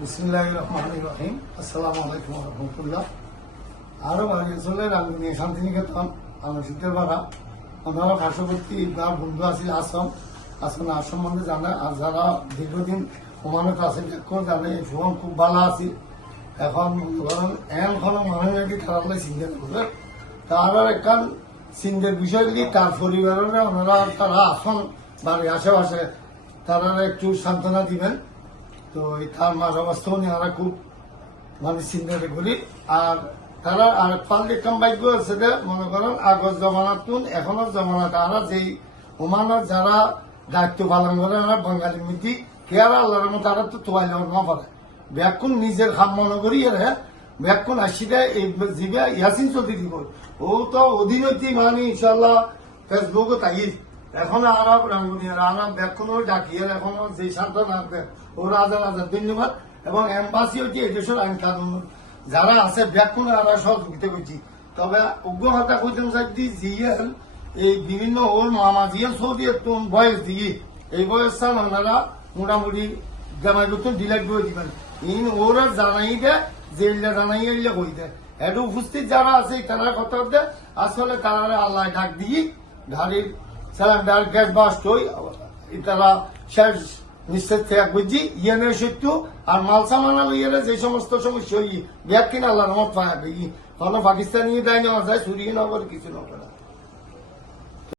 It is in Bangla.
বিসমিল্লাহির রহমানির রহিম। আসসালামু আলাইকুম ওয়া রাহমাতুল্লাহ। আরো বাড়িয়েছিলেন আমি শান্তিনিকেতন আনুষিতের বাড়া ওনারা পার্শ্ববর্তী যার বন্ধু আছে আসম সম্বন্ধে জানে, আর যারা দীর্ঘদিন ওমানত আছে জানে সময় খুব ভালো আছি। এখন ধরেন এখন মানুষ নাকি তারা চিন্তা করবে তার একখান চিন্তার বিষয় কি তার পরিবারের ওনারা তারা আসন বাড়ির আশেপাশে তারা একটু সান্ত্বনা দিবেন। তো তার মার অবস্থাও নিয়ে খুব মানে চিন্তাটা করি। আর তারা আর পাল্লি কাম ভাগ্য আছে যে মনে করেন আগর জমানাতুন এখনো জমানা তারা যেই ওমানত যারা দায়িত্ব পালন করে বাঙালি মিতি কেয়ার আল্লাহর মতো তারা তো তোয়াইল না পারে ব্যাকুন নিজের খাম মনে করি ব্যাকুন আসিতে এই জিবে ইয়াসিন চলতে দিব ও তো অধীনৈতিক মানে ইনশাল্লাহ ফেসবুকে তাই এখন আরব রাঙ্গুনিয়ার আরব ব্যাকুন ডাকিয়ে এখনো যে সান্ত্বনা আসবে ও রাজা রাজা ধন্যবাদ। এবং এম্বাসি হচ্ছে এই দেশের আইন কানুন যারা আছে ব্যাকুন আর সহযোগিতা করছি। তবে উগ্র হত্যা করতাম চাইছি জিএল এই বিভিন্ন ওর মামা জিএল সৌদি বয়স দিয়ে এই বয়স ওনারা মোটামুটি জামাই করতেন ডিলাইট করে দিবেন ওরা জানাই দেয় জেলটা জানাই এলে কই দেয় এটু উপস্থিত যারা আছে তারা কথা হতে আসলে তারা আল্লাহ ডাক দিয়ে গাড়ির সিলিন্ডার গ্যাস বাস্ট হই তারা শেষ নিশ্চিত থেকে বুঝছি ইয়েনের সত্য আর মাল সামানা লইয়ারে যে সমস্ত সমস্যা ব্যাগ কিনা আল্লাহ রহমত পায় কোনো পাকিস্তানি দায় নেওয়া যায় সুরিয়ে নগর কিছু নগর।